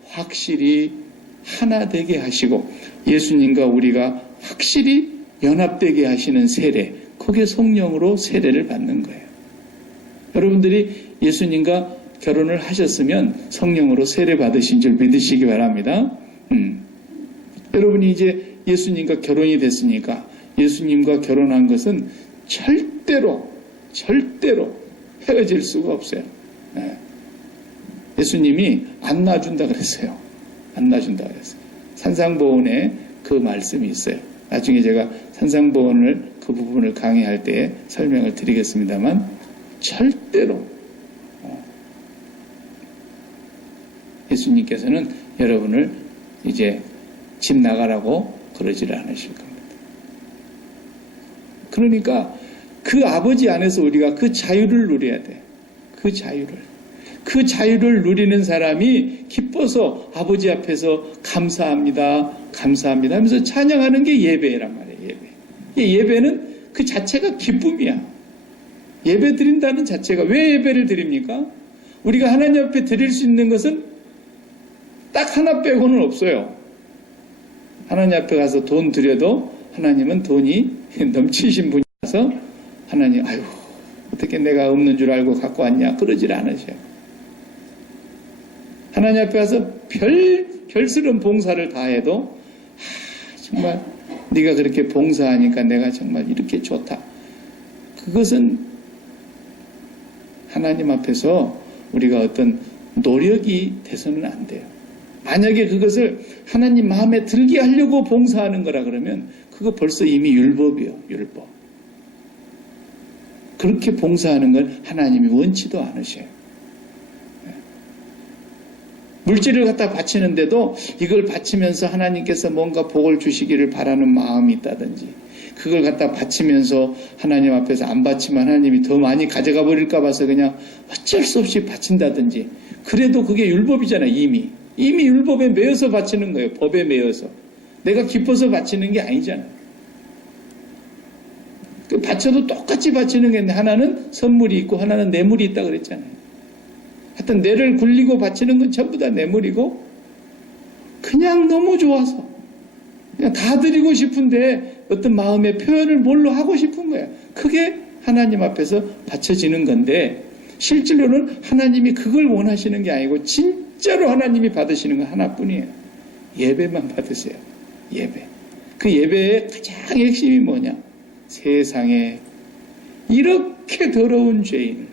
확실히 하나 되게 하시고 예수님과 우리가 확실히 연합되게 하시는 세례, 그게 성령으로 세례를 받는 거예요. 여러분들이 예수님과 결혼을 하셨으면 성령으로 세례 받으신 줄 믿으시기 바랍니다. 여러분이 이제 예수님과 결혼이 됐으니까 예수님과 결혼한 것은 절대로 헤어질 수가 없어요. 예수님이 안 놔준다 그랬어요. 안 놔준다 그랬어요. 산상보훈에 그 말씀이 있어요. 나중에 제가 산상보훈을 그 부분을 강의할 때 설명을 드리겠습니다만 절대로 예수님께서는 여러분을 이제 집 나가라고 그러지를 않으실 겁니다. 그러니까 그 아버지 안에서 우리가 그 자유를 누려야 돼. 그 자유를 누리는 사람이 기뻐서 아버지 앞에서 감사합니다, 감사합니다 하면서 찬양하는 게 예배란 말이에요. 예배는 그 자체가 기쁨이야. 예배 드린다는 자체가 왜 예배를 드립니까? 우리가 하나님 앞에 드릴 수 있는 것은 딱 하나 빼고는 없어요. 하나님 앞에 가서 돈 드려도 하나님은 돈이 넘치신 분이라서 하나님, 아유, 어떻게 내가 없는 줄 알고 갖고 왔냐? 그러질 않으셔요. 하나님 앞에 가서 별스런 봉사를 다 해도 정말 네가 그렇게 봉사하니까 내가 정말 이렇게 좋다. 그것은 하나님 앞에서 우리가 어떤 노력이 돼서는 안 돼요. 만약에 그것을 하나님 마음에 들게 하려고 봉사하는 거라 그러면 그거 벌써 이미 율법이에요. 율법. 그렇게 봉사하는 건 하나님이 원치도 않으셔요. 물질을 갖다 바치는데도 이걸 바치면서 하나님께서 뭔가 복을 주시기를 바라는 마음이 있다든지, 그걸 갖다 바치면서 하나님 앞에서 안 바치면 하나님이 더 많이 가져가 버릴까 봐서 그냥 어쩔 수 없이 바친다든지, 그래도 그게 율법이잖아요. 이미 율법에 매여서 바치는 거예요. 법에 매여서. 내가 기뻐서 바치는 게 아니잖아요. 바쳐도 똑같이 바치는 게 있는데 하나는 선물이 있고 하나는 뇌물이 있다 그랬잖아요. 하여튼 뇌를 굴리고 바치는 건 전부 다 뇌물이고, 그냥 너무 좋아서 그냥 다 드리고 싶은데 어떤 마음의 표현을 뭘로 하고 싶은 거야. 그게 하나님 앞에서 바쳐지는 건데, 실제로는 하나님이 그걸 원하시는 게 아니고 진짜로 하나님이 받으시는 건 하나뿐이에요. 예배만 받으세요. 예배. 그 예배의 가장 핵심이 뭐냐? 세상에 이렇게 더러운 죄인을,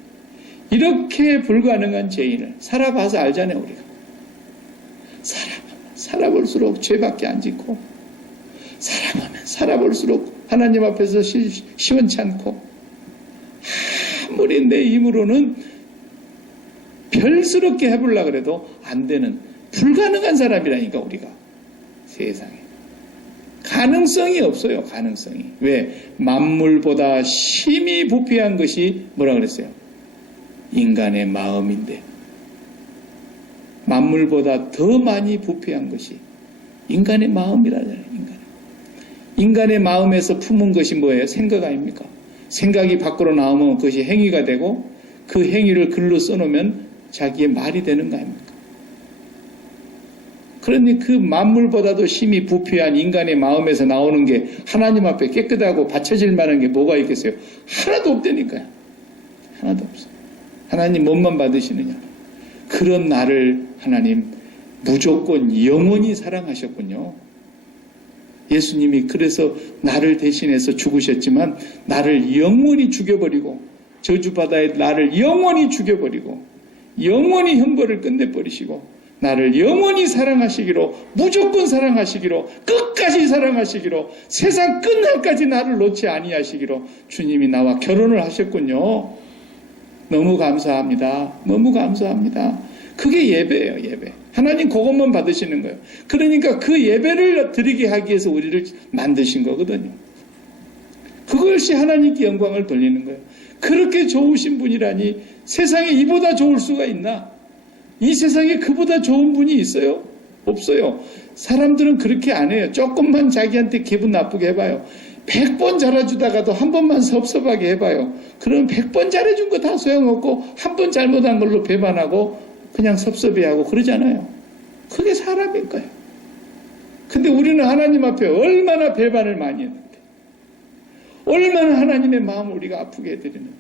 이렇게 불가능한 죄인을 살아봐서 알잖아요. 우리가 살아볼수록 죄밖에 안 짓고, 살아보면 살아볼수록 하나님 앞에서 시원찮고, 아무리 내 힘으로는 별스럽게 해보려고 해도 안 되는 불가능한 사람이라니까. 우리가 세상에 가능성이 없어요. 가능성이. 왜? 만물보다 심히 부패한 것이 뭐라 그랬어요? 인간의 마음인데, 만물보다 더 많이 부패한 것이 인간의 마음이라잖아요. 인간의 마음에서 품은 것이 뭐예요? 생각 아닙니까? 생각이 밖으로 나오면 그것이 행위가 되고, 그 행위를 글로 써놓으면 자기의 말이 되는 거 아닙니까? 그러니 그 만물보다도 심히 부패한 인간의 마음에서 나오는 게 하나님 앞에 깨끗하고 바쳐질 만한 게 뭐가 있겠어요? 하나도 없다니까요. 하나도 없어요. 하나님 뭐만 받으시느냐? 그런 나를 하나님 무조건 영원히 사랑하셨군요. 예수님이 그래서 나를 대신해서 죽으셨지만 나를 영원히 죽여버리고, 저주바다에 나를 영원히 죽여버리고 영원히 형벌을 끝내버리시고 나를 영원히 사랑하시기로, 무조건 사랑하시기로, 끝까지 사랑하시기로, 세상 끝날까지 나를 놓지 아니하시기로 주님이 나와 결혼을 하셨군요. 너무 감사합니다. 너무 감사합니다. 그게 예배예요. 예배. 하나님 그것만 받으시는 거예요. 그러니까 그 예배를 드리게 하기 위해서 우리를 만드신 거거든요. 그것이 하나님께 영광을 돌리는 거예요. 그렇게 좋으신 분이라니 세상에 이보다 좋을 수가 있나? 이 세상에 그보다 좋은 분이 있어요? 없어요. 사람들은 그렇게 안 해요. 조금만 자기한테 기분 나쁘게 해봐요. 100번 잘해주다가도 한 번만 섭섭하게 해봐요. 그럼 100번 잘해준 거 다 소용없고 한 번 잘못한 걸로 배반하고 그냥 섭섭해하고 그러잖아요. 그게 사람일 거예요. 근데 우리는 하나님 앞에 얼마나 배반을 많이 했는데, 얼마나 하나님의 마음을 우리가 아프게 해드리는데,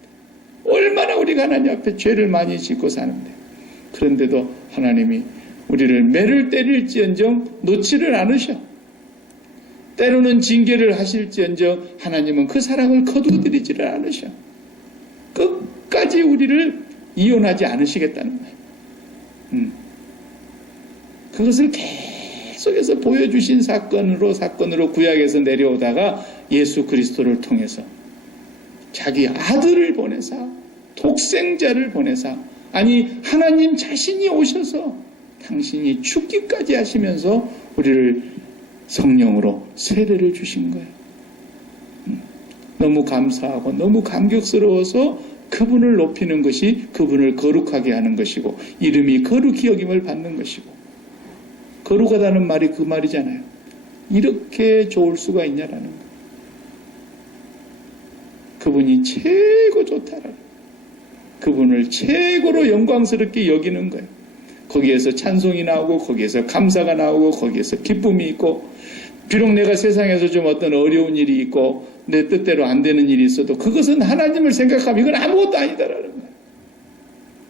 얼마나 우리가 하나님 앞에 죄를 많이 짓고 사는데, 그런데도 하나님이 우리를 매를 때릴지언정 놓지를 않으셔. 때로는 징계를 하실지언정 하나님은 그 사랑을 거두어드리지를 않으셔. 끝까지 우리를 이혼하지 않으시겠다는 거예요. 그것을 계속해서 보여주신 사건으로 구약에서 내려오다가 예수 그리스도를 통해서 자기 아들을 보내사, 독생자를 보내사, 아니 하나님 자신이 오셔서 당신이 죽기까지 하시면서 우리를 성령으로 세례를 주신 거예요. 너무 감사하고 너무 감격스러워서 그분을 높이는 것이 그분을 거룩하게 하는 것이고, 이름이 거룩히 여김을 받는 것이고, 거룩하다는 말이 그 말이잖아요. 이렇게 좋을 수가 있냐라는 거예요. 그분이 최고 좋다라. 그분을 최고로 영광스럽게 여기는 거예요. 거기에서 찬송이 나오고 거기에서 감사가 나오고 거기에서 기쁨이 있고, 비록 내가 세상에서 좀 어떤 어려운 일이 있고 내 뜻대로 안 되는 일이 있어도 그것은 하나님을 생각하면 이건 아무것도 아니다라는 거예요.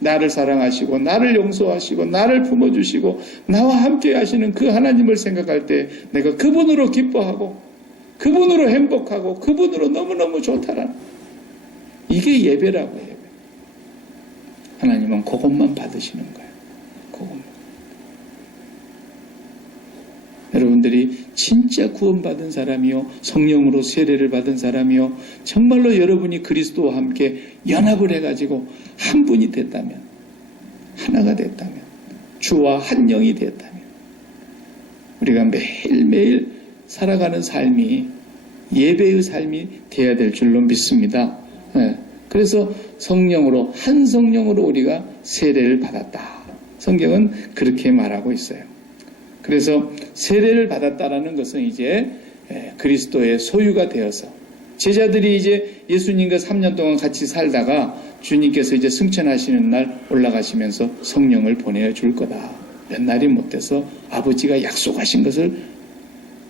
나를 사랑하시고 나를 용서하시고 나를 품어주시고 나와 함께 하시는 그 하나님을 생각할 때 내가 그분으로 기뻐하고 그분으로 행복하고 그분으로 너무너무 좋다라는, 이게 예배라고 해요. 하나님은 그것만 받으시는 거예요. 그것만. 여러분들이 진짜 구원받은 사람이요, 성령으로 세례를 받은 사람이요, 정말로 여러분이 그리스도와 함께 연합을 해가지고 한 분이 됐다면, 하나가 됐다면, 주와 한 영이 됐다면, 우리가 매일매일 살아가는 삶이 예배의 삶이 되어야 될 줄로 믿습니다. 그래서 성령으로, 한 성령으로 우리가 세례를 받았다. 성경은 그렇게 말하고 있어요. 그래서 세례를 받았다라는 것은 이제 그리스도의 소유가 되어서, 제자들이 이제 예수님과 3년 동안 같이 살다가 주님께서 이제 승천하시는 날 올라가시면서 성령을 보내줄 거다. 몇 날이 못 돼서 아버지가 약속하신 것을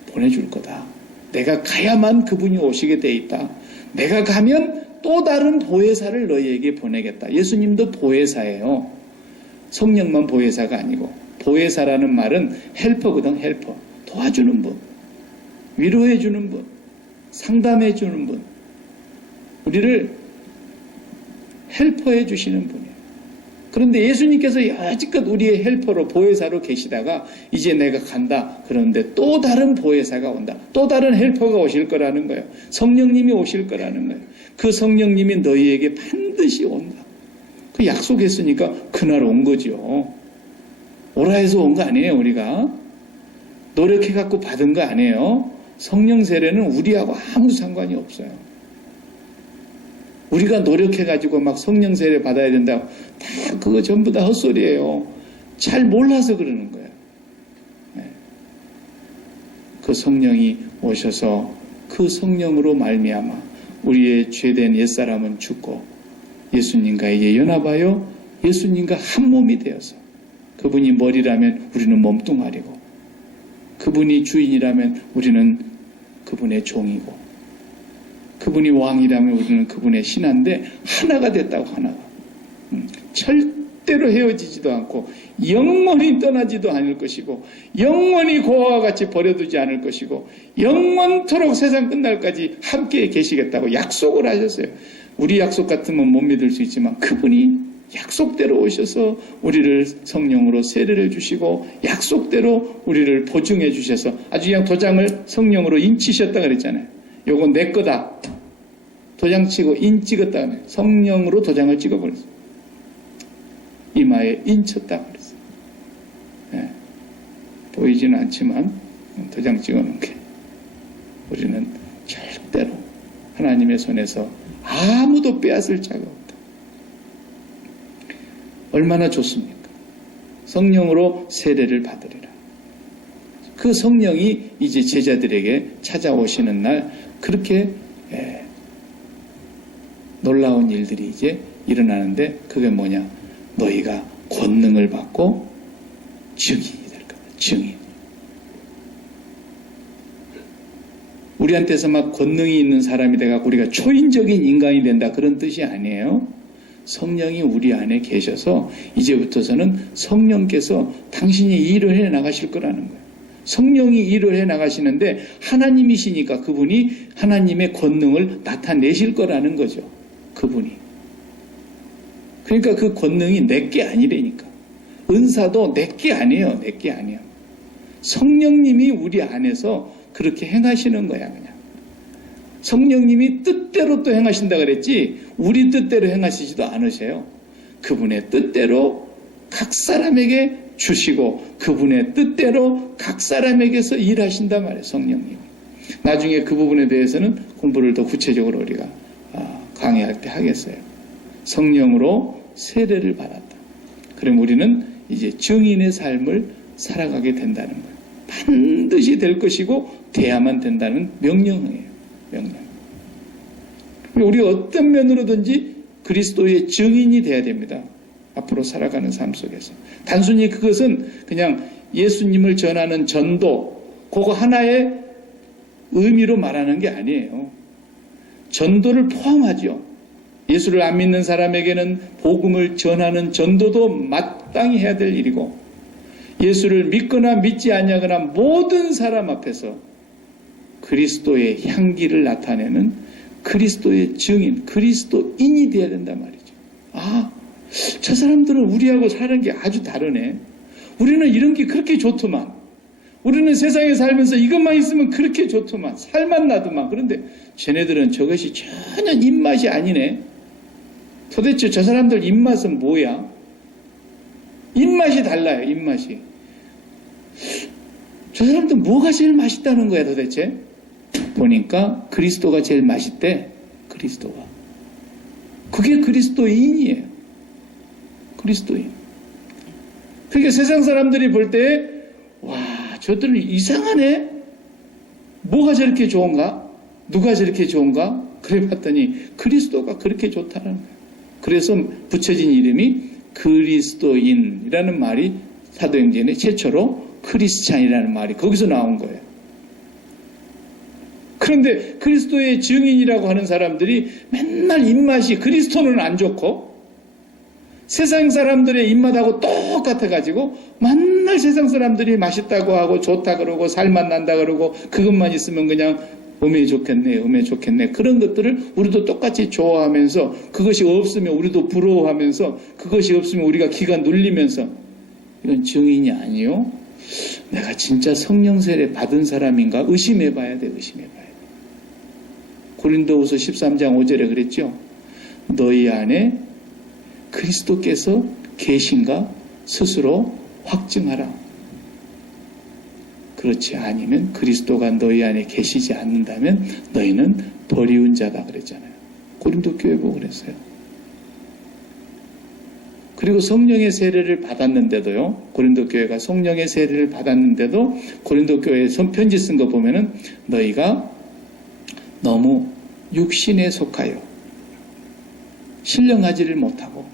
보내줄 거다. 내가 가야만 그분이 오시게 돼 있다. 내가 가면 또 다른 보혜사를 너희에게 보내겠다. 예수님도 보혜사예요. 성령만 보혜사가 아니고, 보혜사라는 말은 헬퍼거든. 헬퍼. 도와주는 분, 위로해주는 분, 상담해주는 분, 우리를 헬퍼해 주시는 분이에요. 그런데 예수님께서 여지껏 우리의 헬퍼로, 보혜사로 계시다가 이제 내가 간다. 그런데 또 다른 보혜사가 온다. 또 다른 헬퍼가 오실 거라는 거예요. 성령님이 오실 거라는 거예요. 그 성령님이 너희에게 반드시 온다. 그 약속했으니까 그날 온 거죠. 오라 해서 온 거 아니에요. 우리가 노력해갖고 받은 거 아니에요. 성령 세례는 우리하고 아무 상관이 없어요. 우리가 노력해가지고 막 성령 세례 받아야 된다고, 다 그거 전부 다 헛소리예요. 잘 몰라서 그러는 거예요. 그 성령이 오셔서 그 성령으로 말미암아 우리의 죄된 옛사람은 죽고 예수님과 이제 연합하여 예수님과 한 몸이 되어서, 그분이 머리라면 우리는 몸뚱아리고, 그분이 주인이라면 우리는 그분의 종이고, 그분이 왕이라면 우리는 그분의 신하인데 하나가 됐다고. 하나가 절대로 헤어지지도 않고 영원히 떠나지도 않을 것이고, 영원히 고아와 같이 버려두지 않을 것이고, 영원토록 세상 끝날까지 함께 계시겠다고 약속을 하셨어요. 우리 약속 같으면 못 믿을 수 있지만 그분이 약속대로 오셔서 우리를 성령으로 세례를 주시고 약속대로 우리를 보증해 주셔서 아주 그냥 도장을 성령으로 인치셨다 그랬잖아요. 요건 내 거다. 도장 치고 인 찍었다 그래요. 성령으로 도장을 찍어버렸어요. 이마에 인쳤다 그랬어요. 네. 보이지는 않지만 도장 찍어놓은 게, 우리는 절대로 하나님의 손에서 아무도 빼앗을 자가 없다. 얼마나 좋습니까? 성령으로 세례를 받으리라. 그 성령이 이제 제자들에게 찾아오시는 날 그렇게 놀라운 일들이 이제 일어나는데, 그게 뭐냐? 너희가 권능을 받고 증인이 될 거다. 증인. 우리한테서 막 권능이 있는 사람이 돼가지고 우리가 초인적인 인간이 된다, 그런 뜻이 아니에요. 성령이 우리 안에 계셔서 이제부터서는 성령께서 당신이 일을 해 나가실 거라는 거예요. 성령이 일을 해 나가시는데 하나님이시니까 그분이 하나님의 권능을 나타내실 거라는 거죠. 그분이. 그러니까 그 권능이 내게 아니라니까. 은사도 내게 아니에요. 내게 아니에요. 성령님이 우리 안에서 그렇게 행하시는 거야, 그냥. 성령님이 뜻대로 또 행하신다 그랬지, 우리 뜻대로 행하시지도 않으세요. 그분의 뜻대로 각 사람에게 주시고 그분의 뜻대로 각 사람에게서 일하신단 말이에요, 성령님이. 나중에 그 부분에 대해서는 공부를 더 구체적으로 우리가 강의할 때 하겠어요. 성령으로 세례를 받았다. 그럼 우리는 이제 증인의 삶을 살아가게 된다는 거예요. 반드시 될 것이고 돼야만 된다는 명령이에요. 명령. 우리가 어떤 면으로든지 그리스도의 증인이 돼야 됩니다. 앞으로 살아가는 삶 속에서. 단순히 그것은 그냥 예수님을 전하는 전도, 그거 하나의 의미로 말하는 게 아니에요. 전도를 포함하죠. 예수를 안 믿는 사람에게는 복음을 전하는 전도도 마땅히 해야 될 일이고, 예수를 믿거나 믿지 아니하거나 모든 사람 앞에서 그리스도의 향기를 나타내는 그리스도의 증인, 그리스도인이 되어야 된단 말이죠. 아, 저 사람들은 우리하고 사는 게 아주 다르네. 우리는 이런 게 그렇게 좋더만. 우리는 세상에 살면서 이것만 있으면 그렇게 좋더만. 살만 나더만. 그런데 쟤네들은 저것이 전혀 입맛이 아니네. 도대체 저 사람들 입맛은 뭐야? 입맛이 달라요, 입맛이. 저 사람들 뭐가 제일 맛있다는 거야, 도대체? 보니까 그리스도가 제일 맛있대. 그리스도가. 그게 그리스도인이에요. 그리스도인. 그러니까 세상 사람들이 볼 때, 와, 저들은 이상하네? 뭐가 저렇게 좋은가? 누가 저렇게 좋은가? 그래 봤더니 그리스도가 그렇게 좋다는 거예요. 그래서 붙여진 이름이 그리스도인이라는 말이 사도행전에 최초로 크리스찬이라는 말이 거기서 나온 거예요. 그런데 그리스도의 증인이라고 하는 사람들이 맨날 입맛이 그리스도는 안 좋고 세상 사람들의 입맛하고 똑같아가지고 맨날 세상 사람들이 맛있다고 하고 좋다 그러고 살만 난다 그러고 그것만 있으면 그냥 음에 좋겠네, 음에 좋겠네. 그런 것들을 우리도 똑같이 좋아하면서 그것이 없으면 우리도 부러워하면서 그것이 없으면 우리가 기가 눌리면서 이건 증인이 아니요. 내가 진짜 성령 세례 받은 사람인가 의심해 봐야 돼, 의심해 봐야 돼. 고린도후서 13장 5절에 그랬죠. 너희 안에 그리스도께서 계신가 스스로 확증하라. 그렇지 아니면 그리스도가 너희 안에 계시지 않는다면 너희는 버리운 자다 그랬잖아요. 고린도 교회 보고 그랬어요. 그리고 성령의 세례를 받았는데도요. 고린도 교회가 성령의 세례를 받았는데도 고린도 교회에 편지 쓴 거 보면은 너희가 너무 육신에 속하여 신령하지를 못하고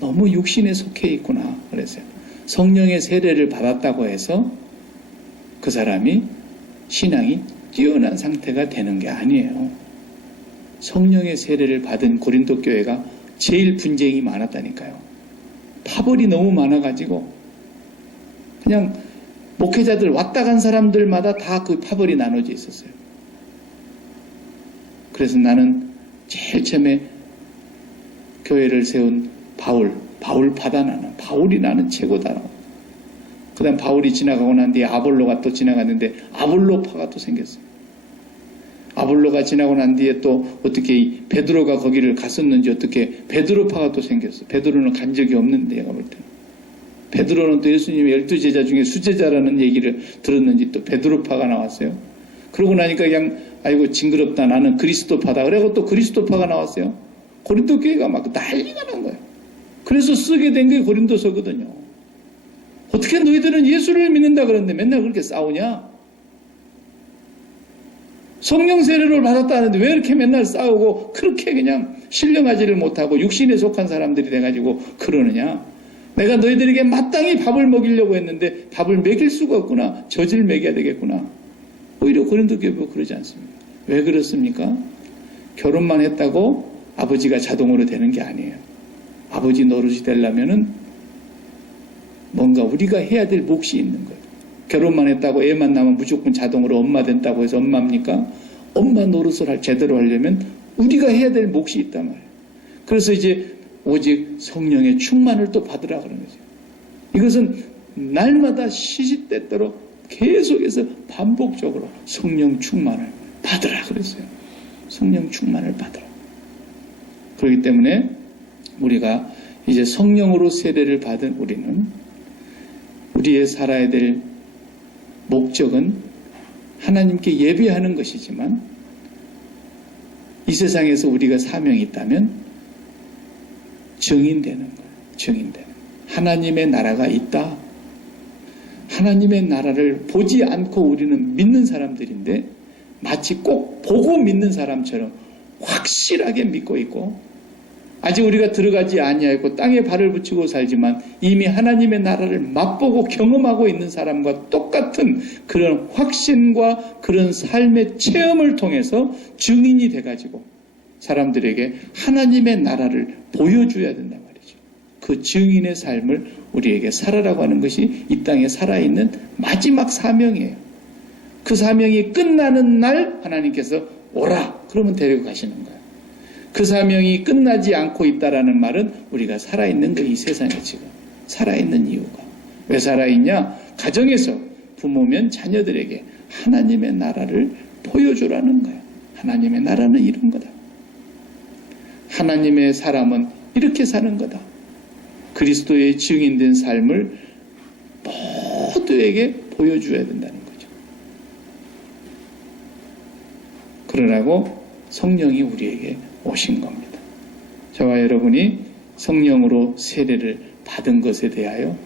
너무 육신에 속해 있구나 그랬어요. 성령의 세례를 받았다고 해서 그 사람이 신앙이 뛰어난 상태가 되는 게 아니에요. 성령의 세례를 받은 고린도 교회가 제일 분쟁이 많았다니까요. 파벌이 너무 많아가지고 그냥 목회자들 왔다 간 사람들마다 다 그 파벌이 나눠져 있었어요. 그래서 나는 제일 처음에 교회를 세운 바울파다 나는. 바울이 나는 최고다. 그 다음 바울이 지나가고 난 뒤에 아볼로가 또 지나갔는데 아볼로파가 또 생겼어요. 아볼로가 지나고 난 뒤에 또 어떻게 베드로가 거기를 갔었는지 어떻게 베드로파가 또 생겼어요. 베드로는 간 적이 없는데 내가 볼 때는. 베드로는 또 예수님의 12제자 중에 수제자라는 얘기를 들었는지 또 베드로파가 나왔어요. 그러고 나니까 그냥 아이고 징그럽다 나는 그리스도파다. 그래고 또 그리스도파가 나왔어요. 고린도 교회가 막 난리가 난 거예요. 그래서 쓰게 된 게 고린도서거든요. 어떻게 너희들은 예수를 믿는다 그러는데 맨날 그렇게 싸우냐? 성령 세례를 받았다 하는데 왜 이렇게 맨날 싸우고 그렇게 그냥 신령하지를 못하고 육신에 속한 사람들이 돼가지고 그러느냐? 내가 너희들에게 마땅히 밥을 먹이려고 했는데 밥을 먹일 수가 없구나. 젖을 먹여야 되겠구나. 오히려 고린도 교회가 그러지 않습니다. 왜 그렇습니까? 결혼만 했다고 아버지가 자동으로 되는 게 아니에요. 아버지 노릇이 되려면은 뭔가 우리가 해야 될 몫이 있는 거예요. 결혼만 했다고 애만 낳으면 무조건 자동으로 엄마 된다고 해서 엄마입니까? 엄마 노릇을 제대로 하려면 우리가 해야 될 몫이 있단 말이에요. 그래서 이제 오직 성령의 충만을 또 받으라 그러는 거죠. 이것은 날마다 시시때때로 계속해서 반복적으로 성령 충만을 받으라 그랬어요. 성령 충만을 받으라. 그렇기 때문에 우리가 이제 성령으로 세례를 받은 우리는 우리의 살아야 될 목적은 하나님께 예배하는 것이지만 이 세상에서 우리가 사명이 있다면 증인되는 거예요. 증인되는. 하나님의 나라가 있다. 하나님의 나라를 보지 않고 우리는 믿는 사람들인데 마치 꼭 보고 믿는 사람처럼 확실하게 믿고 있고, 아직 우리가 들어가지 아니하였고 땅에 발을 붙이고 살지만 이미 하나님의 나라를 맛보고 경험하고 있는 사람과 똑같은 그런 확신과 그런 삶의 체험을 통해서 증인이 돼가지고 사람들에게 하나님의 나라를 보여줘야 된단 말이죠. 그 증인의 삶을 우리에게 살아라고 하는 것이 이 땅에 살아있는 마지막 사명이에요. 그 사명이 끝나는 날 하나님께서 오라 그러면 데리고 가시는 거예요. 그 사명이 끝나지 않고 있다라는 말은 우리가 살아있는 거, 이 세상에 지금 살아있는 이유가 왜 살아있냐? 가정에서 부모면 자녀들에게 하나님의 나라를 보여주라는 거예요. 하나님의 나라는 이런 거다. 하나님의 사람은 이렇게 사는 거다. 그리스도의 증인된 삶을 모두에게 보여줘야 된다는 거죠. 그러라고 성령이 우리에게 오신 겁니다. 저와 여러분이 성령으로 세례를 받은 것에 대하여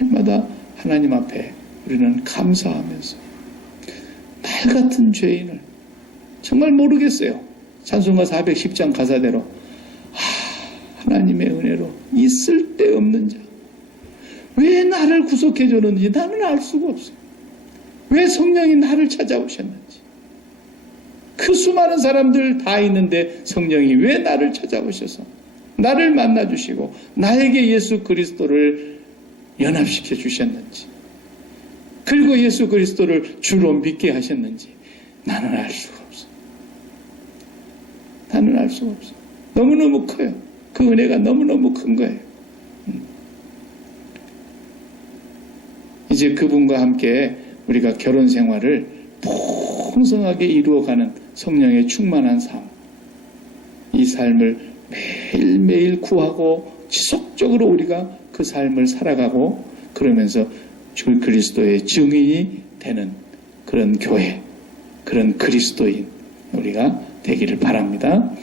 날마다 하나님 앞에 우리는 감사하면서 날 같은 죄인을 정말 모르겠어요. 찬송가 410장 가사대로 하나님의 은혜로 이 쓸데없는 자 왜 나를 구속해 줬는지 나는 알 수가 없어요. 왜 성령이 나를 찾아오셨는지. 그 수많은 사람들 다 있는데 성령이 왜 나를 찾아오셔서 나를 만나주시고 나에게 예수 그리스도를 연합시켜 주셨는지, 그리고 예수 그리스도를 주로 믿게 하셨는지 나는 알 수가 없어. 나는 알 수가 없어. 너무너무 커요. 그 은혜가 너무너무 큰 거예요. 이제 그분과 함께 우리가 결혼 생활을 풍성하게 이루어가는 성령의 충만한 삶, 이 삶을 매일매일 구하고 지속적으로 우리가 그 삶을 살아가고 그러면서 주 그리스도의 증인이 되는 그런 교회, 그런 그리스도인 우리가 되기를 바랍니다.